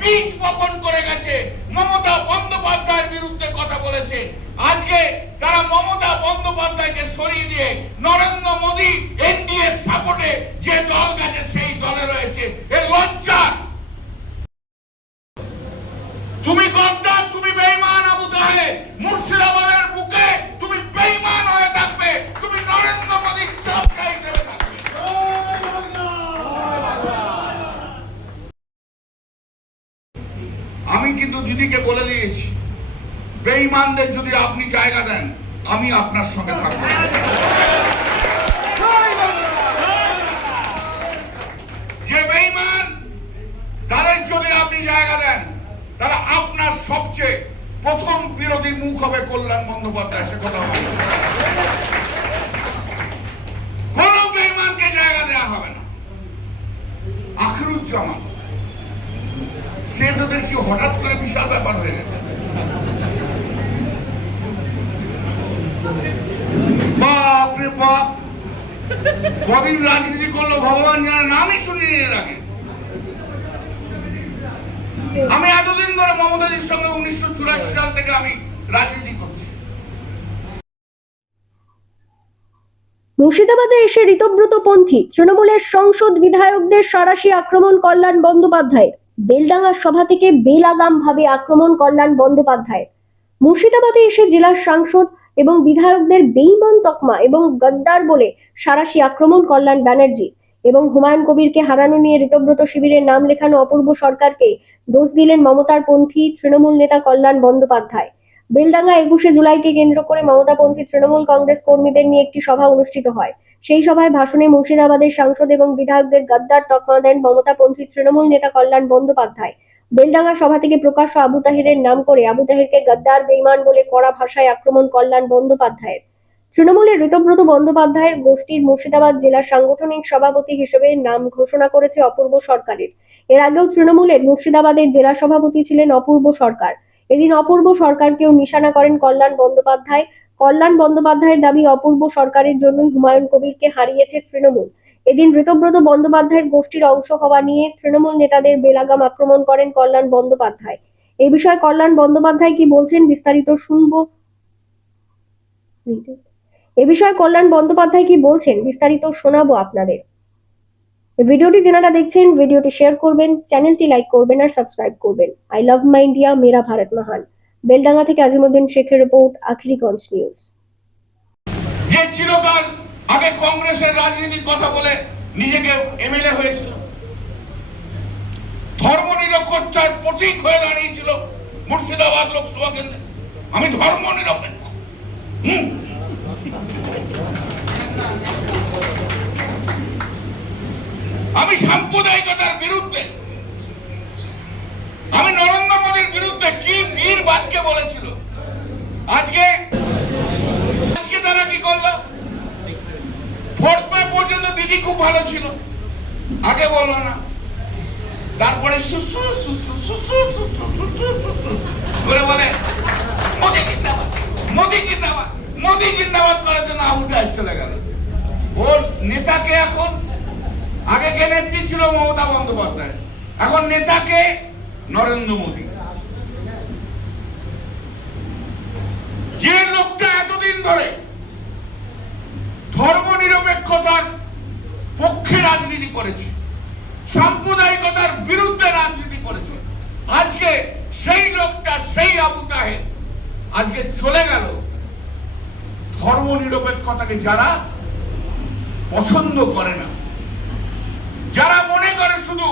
বীজ বপন করে গেছে, মমতা বন্দ্যোপাধ্যায়ের বিরুদ্ধে কথা বলেছে। আজকে তারা মমতা বন্দ্যোপাধ্যায়কে সরিয়ে দিয়ে নরেন্দ্র মোদী এনডিএ সাপোর্টে যে দল গেছে সেই দলে রয়েছে। এর লজ্জা। তুমি গদ্দার, তুমি বেঈমান আবু তাহের। মুর্শিদাবাদের বুকে তুমি বেঈমান হয়ে থাকবে, তুমি নরেন্দ্র মোদীর চমকা হিসেবে থাকবে। আমি কিন্তু দিদিকে বলে দিয়েছি, বেঈমানদের যদি আপনি জায়গা দেন আমি আপনার সঙ্গে থাকবো। যে বেঈমান তাদের যদি আপনি জায়গা দেন তাহলে আপনার সবচেয়ে প্রথম বিরোধী মুখ হবে কল্যাণ বন্দ্যোপাধ্যায়। সে কথা হয়, কোন বেঈমানকে জায়গা দেওয়া হবে না। আখরুজ্জামান সে তো দেখছি হঠাৎ করে বিশাল ব্যাপার হয়ে গেছে। বাপরে বাপ, কদিন রাজনীতি করলো ভগবান জানে, নামই শুনিনি এর আগে। আমি এতদিন ধরে মমতাজির সঙ্গে 1984 সাল থেকে আমি রাজনীতি করছি। মুর্শিদাবাদে এসে ঋতব্রত পন্থী তৃণমূলের সংসদ বিধায়কদের সরাসরি আক্রমণ কল্যাণ বন্দ্যোপাধ্যায়। বেলডাঙ্গার সভা থেকে বেলাগাম ভাবে আক্রমণ কল্যাণ বন্দ্যোপাধ্যায়। মুর্শিদাবাদে এসে জেলার সাংসদ এবং বিধায়কদের বেঈমান তকমা এবং গদ্দার বলে সারাশি আক্রমণ কল্যাণ ব্যানার্জি এবং হুমায়ুন কবিরকে হারানো নিয়ে ঋতব্রত শিবিরের নাম লেখানো অপূর্ব সরকারকে দোষ দিলেন মমতার পন্থী তৃণমূল নেতা কল্যাণ বন্দ্যোপাধ্যায়। বেলডাঙ্গা 21শে জুলাইকে কেন্দ্র করে মমতাপন্থী তৃণমূল কংগ্রেস কর্মীদের নিয়ে একটি সভা অনুষ্ঠিত হয়। সেই সভায় ভাষণে মুর্শিদাবাদের সাংসদ এবং বিধায়কদের গদ্দার তকমা দেন মমতাপন্থী তৃণমূল নেতা কল্যাণ বন্দ্যোপাধ্যায়। বেলডাঙ্গা সভা থেকে প্রকাশ্য আবু তাহেরের নাম করে আবু তাহেরকে গদ্দার বেঈমান বলে কড়া ভাষায় আক্রমণ কল্যাণ বন্দ্যোপাধ্যায়ের। তৃণমূলের ঋতব্রত বন্দ্যোপাধ্যায়ের গোষ্ঠীর মুর্শিদাবাদ জেলা সাংগঠনিক সভাপতি হিসেবে নাম ঘোষণা করেছে অপূর্ব সরকারের। এর আগেও তৃণমূলের মুর্শিদাবাদের জেলা সভাপতি ছিলেন অপূর্ব সরকার। এদিন অপূর্ব সরকারকেও নিশানা করেন কল্যাণ বন্দ্যোপাধ্যায়। কল্যাণ বন্দ্যোপাধ্যায়ের দাবি অপূর্ব সরকারের জন্যই হুমায়ুন কবিরকে হারিয়েছে তৃণমূল। এদিন ঋতব্রত বন্দ্যোপাধ্যায়ের গোষ্ঠীর অংশ হওয়া নিয়ে তৃণমূল নেতাদের বেলাগাম আক্রমণ করেন কল্যাণ বন্দ্যোপাধ্যায়। এই বিষয়ে কল্যাণ বন্দ্যোপাধ্যায় কি বলছেন বিস্তারিত শুনবো। এ বিষয়ে কল্যাণ বন্দ্যোপাধ্যায় কি বলছেন বিস্তারিত শোনাবো আপনাদের। ভিডিওটি যারা দেখছেন ভিডিওটি শেয়ার করবেন, চ্যানেলটি লাইক করবেন আর সাবস্ক্রাইব করবেন। আই লাভ মাই ইন্ডিয়া, মেরা ভারত মহান। বেলডাঙ্গা থেকে আজিমউদ্দিন শেখের রিপোর্ট, আখরিগঞ্জ নিউজ। যে চিরকাল আগে কংগ্রেসের রাজনীতির কথা বলে নিজেকে এমএলএ হয়েছিল, ধর্মনিরপেক্ষতার প্রতীক হয়ে দাঁড়িয়েছিল মুর্শিদাবাদ লোকসভা কেন্দ্রে। আমি ধর্মনিরপেক্ষ, আমি সাম্প্রদায়িকতার বিরুদ্ধে, আমি নরেন্দ্র মোদীর বিরুদ্ধে। কি বীর বাক্য বলেছিল। আজকে তারা কি করলো? ভোট পর্যন্ত দিদি খুব ভালো ছিল, আগে বলো না, তারপরে করে বলে মোদী জিন্দাবাদ, মোদী জিন্দাবাদ, মোদী জিন্দাবাদ করার জন্য আবু তাহের চলে গেল। ওর নেতাকে এখন, আগে কে নেত্রী ছিল মমতা বন্দ্যোপাধ্যায়, এখন নেতাকে নরেন্দ্র মোদী। যে লোকটা এতদিন ধরে ধর্মনিরপেক্ষতার পক্ষে রাজনীতি করেছে, সাম্প্রদায়িকতার বিরুদ্ধে রাজনীতি করেছে, আজকে সেই লোকটা, সেই আবু তাহের আজকে চলে গেল। ধর্মনিরপেক্ষতাকে যারা পছন্দ করে না, যারা মনে করে শুধু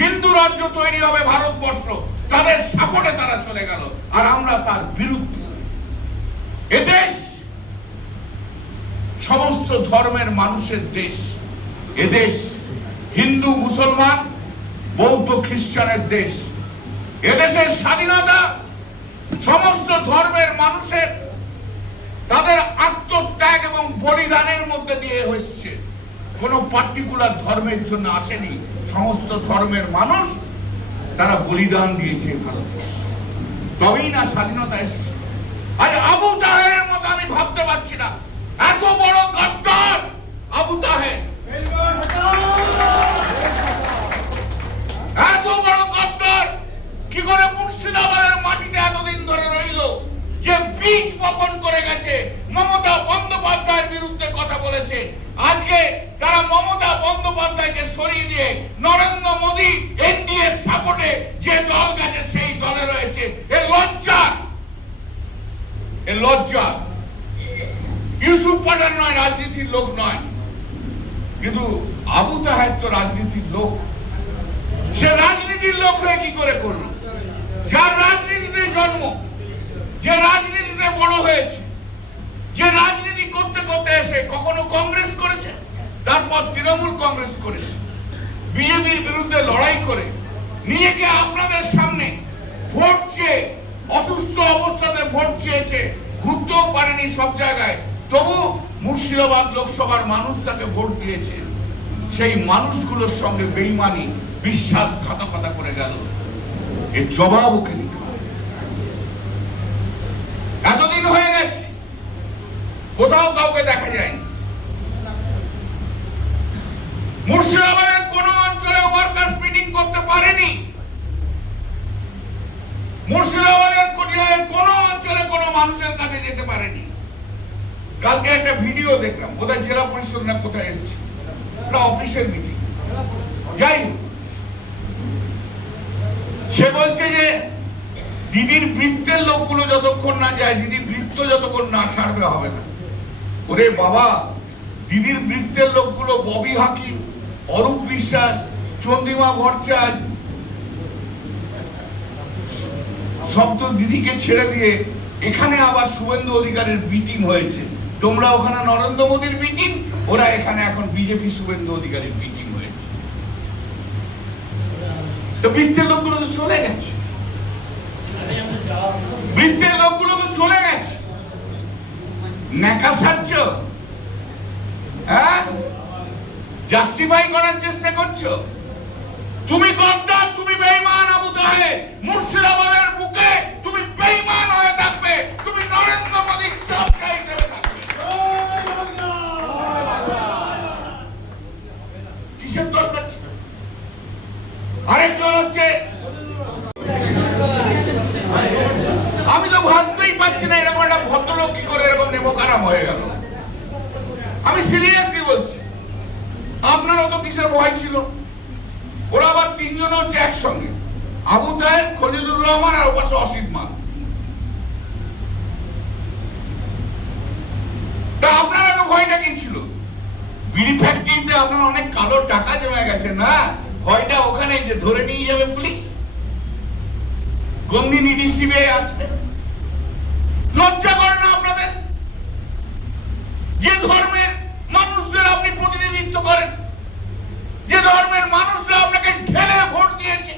হিন্দু রাজ্য তৈরি হবে ভারতবর্ষ, তাদের সাপোর্টে তারা চলে গেল, আর আমরা তার বিরুদ্ধে। এদেশ সমস্ত ধর্মের মানুষের দেশ। এদেশ হিন্দু, মুসলমান, বৌদ্ধ, খ্রিস্টানের দেশ। এদেশের স্বাধীনতা সমস্ত ধর্মের মানুষের তাদের আত্মত্যাগ এবং বলিদানের মধ্যে দিয়ে হয়েছে। কোন পার্টিকুলার ধর্মের জন্য আসেনি, সমস্ত ধর্মের মানুষ তারা বলিদান দিয়েছে ভারতবর্ষ, তবেই না স্বাধীনতা এসেছে। আজ আবু তাহেরের মতো আমি ভাবতে পারছি না, এত বড় গদ্দার আবু তাহের, এত বড় গদ্দার যে দল গেছে সেই দলে রয়েছে। এ লজ্জা, এ লজ্জা। ইউসুফ পাঠান নয়, রাজনীতির লোক নয়, কিন্তু আবু তাহের তো রাজনীতির লোক। সে রাজনীতির লোক হয়ে কি করে করল? যার রাজনীতিতে জন্ম, যে রাজনীতিতে বড় হয়েছে, যে রাজনীতি করতে করতে এসে কখনো কংগ্রেস করেছে, তারপর তৃণমূল কংগ্রেস করেছে, বিজেপির বিরুদ্ধে লড়াই করে নিজেকে আপনাদের সামনে ভোট চেয়ে, অসুস্থ অবস্থাতে ভোট চেয়েছে, ঘুরতেও পারেনি সব জায়গায়, তবু মুর্শিদাবাদ লোকসভার মানুষ তাকে ভোট দিয়েছে। সেই মানুষগুলোর সঙ্গে বেইমানি, বিশ্বাসঘাতকতা করে গেল, এর জবাব ওকে দিতে হবে। এতদিন হয়ে গেছে, কোথাও কাউকে দেখা যায়নি। মুর্শিদাবাদের কোন অঞ্চলে ওয়ার্কার্স মিটিং করতে পারেনি। মুর্শিদাবাদের কোন অঞ্চলে কোন মানুষের কাছে যেতে পারেনি। কালকে একটা ভিডিও দেখলাম, বোধহয় জেলা পরিষদ না কোথায় এসেছে, একটা অফিসের মিটিং। যাই হোক, সে বলছে যে দিদির বৃত্তের লোকগুলো যতক্ষণ না যায়, দিদির বৃত্ত যতক্ষণ না ছাড়বে হবে না। ওরে বাবা, দিদির বৃত্তের লোকগুলো ববি হাকিম, অরূপ বিশ্বাস, চন্দ্রিমা ভট্টাচার্য সব তো দিদিকে ছেড়ে দিয়ে এখানে আবার শুভেন্দু অধিকারীর মিটিং হয়েছে। তোমরা ওখানে নরেন্দ্র মোদীর মিটিং, ওরা এখানে এখন বিজেপি শুভেন্দু অধিকারীর মিটিং হয়েছে। তো বৃত্তের লোকগুলো তো চলে গেছে, বৃত্তের লোকগুলো তো চলে গেছে। ন্যাকা সাচ্ছ, হ্যাঁ, জাস্টিফাই করার চেষ্টা করছো। তুমি গদ্দার, তুমি বেঈমান আবু তাহের। মুর্শিদাবাদের বুকে তুমি বেঈমান হয়ে থাকবে, তুমি নরেন্দ্র মোদীর চমকা হিসেবে থাকবে। কিসের দরকার ছিল? আরেকজন হচ্ছে, আমি তো ভাবতেই পারছি না এরকম একটা ভদ্রলোক কি করে এরকম নেমোকারাম হয়ে গেল। আমি সিরিয়াসলি বলছি, আপনারও তো কিসের ভয় ছিল? ওরা আবার তিনজন হচ্ছে একসঙ্গে, আবু তাহের, খলিলুর রহমান আর ওপাশে অসিত মান। তা আপনারা তো ভয়টা কি ছিল? বিড়ি ফ্যাক্টরিতে আপনার অনেক কালো টাকা জমে গেছে না, ভয়টা ওখানে যে ধরে নিয়ে যাবে পুলিশ, গন্দিনী ডিসিবে আসবে। লজ্জা করে না আপনাদের? যে ধর্মের মানুষদের আপনি প্রতিনিধিত্ব করেন, যে ধর্মের মানুষরা আপনাকে ঢেলে ভোট দিয়েছে,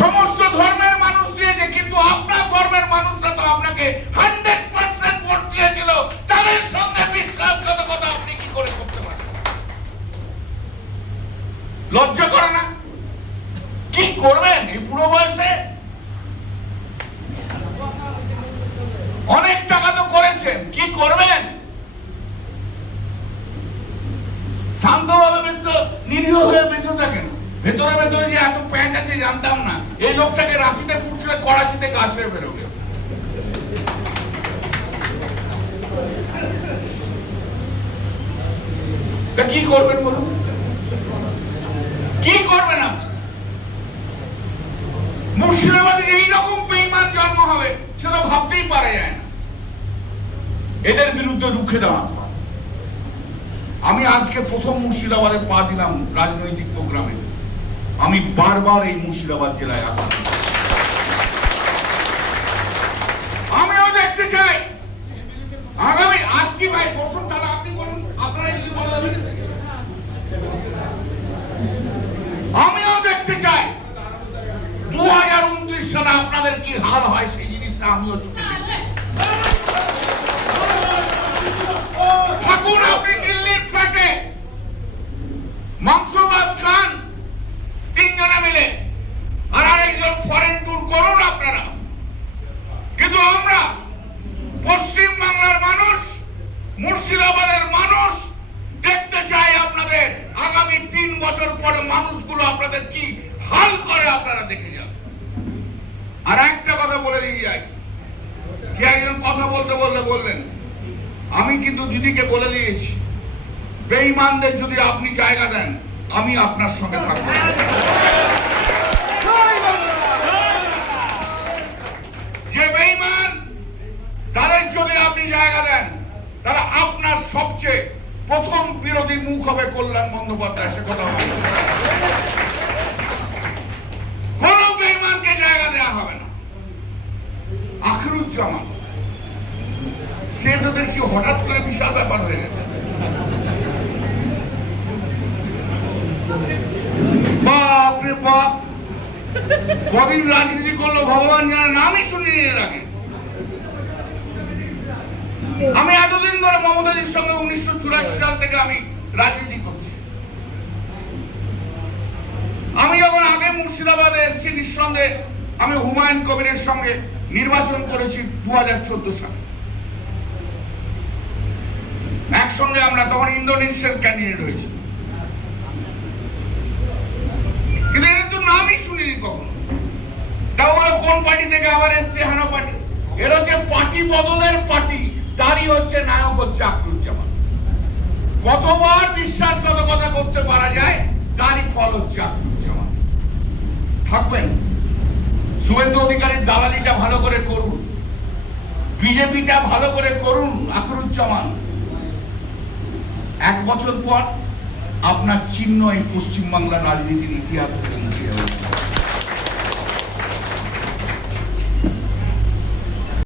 সমস্ত ধর্মের মানুষ দিয়েছে, কিন্তু আপনার ধর্মের মানুষরা তো আপনাকে 100% ভোট দিয়েছিল, তাদের সঙ্গে বিশ্বাসঘাতকতা আপনি কি করে করতে পারেন? লজ্জা করে না? কি করবেন এই বুড়ো বয়সে? অনেক টাকা তো করেছেন, কি করবেন? শান্তভাবে বেশ তো নিরীহ হয়ে বেঁচে থাকেন। ভেতরে ভেতরে যে এত প্যাঁচ আছে জানতাম না। এই লোকটাকে রাঁচিতে পুড়ছিলে, করাচিতে গাছ হয়ে বেরোবে। তা কি করবেন বলুন? কি করবেন আপনি? মুর্শিদাবাদে এইরকম বেঈমান জন্ম হবে সেটা ভাবতেই পারা যায় না। এদের বিরুদ্ধে রুখে দাঁড়াতে হবে। আমি আজকে প্রথম মুর্শিদাবাদে পা দিলাম রাজনৈতিক প্রোগ্রামে। আমি বারবার এই মুর্শিদাবাদ জেলায় আসছি। আমিও দেখতে চাই আগামী, আসছি ভাই, বসুন, তাহলে আপনি বলুন, আপনারাই কিছু বলে দেবেন। আমিও দেখতে চাই 2029 সালে আপনাদের কি হাল হয়, সেই জিনিসটা আমিও চোখে দেখছি। থাকুন আপনি দিল্লির ফ্ল্যাটে, মাংস ভাত খান তিনজনে মিলে, আর আরেকজন বেঈমানদের যদি আপনি জায়গা দেন, আমি আপনার সঙ্গে থাকবো। যে বেঈমান তাদের যদি আপনি জায়গা দেন, তারা আপনার সবচেয়ে প্রথম বিরোধী মুখ হবে কল্যাণ বন্দ্যোপাধ্যায়। সে কথা হবে, কোন বেঈমানকে জায়গা দেওয়া হবে না। আখরুজ্জামান সে তো দেখছি হঠাৎ করে বিশাল ব্যাপার হয়ে গেছে। বাপরে বাপ, কদিন রাজনীতি করলো ভগবান জানে, নামই শুনিনি এর আগে। আমি এতদিন ধরে মমতাজির সঙ্গে 1984 সাল থেকে আমি রাজনীতি করছি। আমি যখন আগে মুর্শিদাবাদে এসেছি, নিঃসন্দেহে আমি হুমায়ুন কবিরের সঙ্গে নির্বাচন করেছি 2014 সালে। একসঙ্গে আমরা তখন ইন্দোনেশিয়ার ক্যান্ডিডেট হয়েছি, কিন্তু এর তো নামই শুনিনি কখনো। তাও বলে কোন পার্টি থেকে আবার এসছে, হেন পার্টি। এর হচ্ছে পার্টি বদলের পার্টি, তারই হচ্ছে নায়ক হচ্ছে আখরুজ্জামান। কতবার বিশ্বাসগত কথা করতে পারা যায়, তারই ফল হচ্ছে আখরুজ্জামান। থাকবেন, শুভেন্দু অধিকারীর দালালিটা ভালো করে করুন, বিজেপিটা ভালো করে করুন। আখরুজ্জামান 1 বছর পর আপনার চিহ্ন এই পশ্চিমবাংলার রাজনীতির ইতিহাস থেকে মুছে যাবে।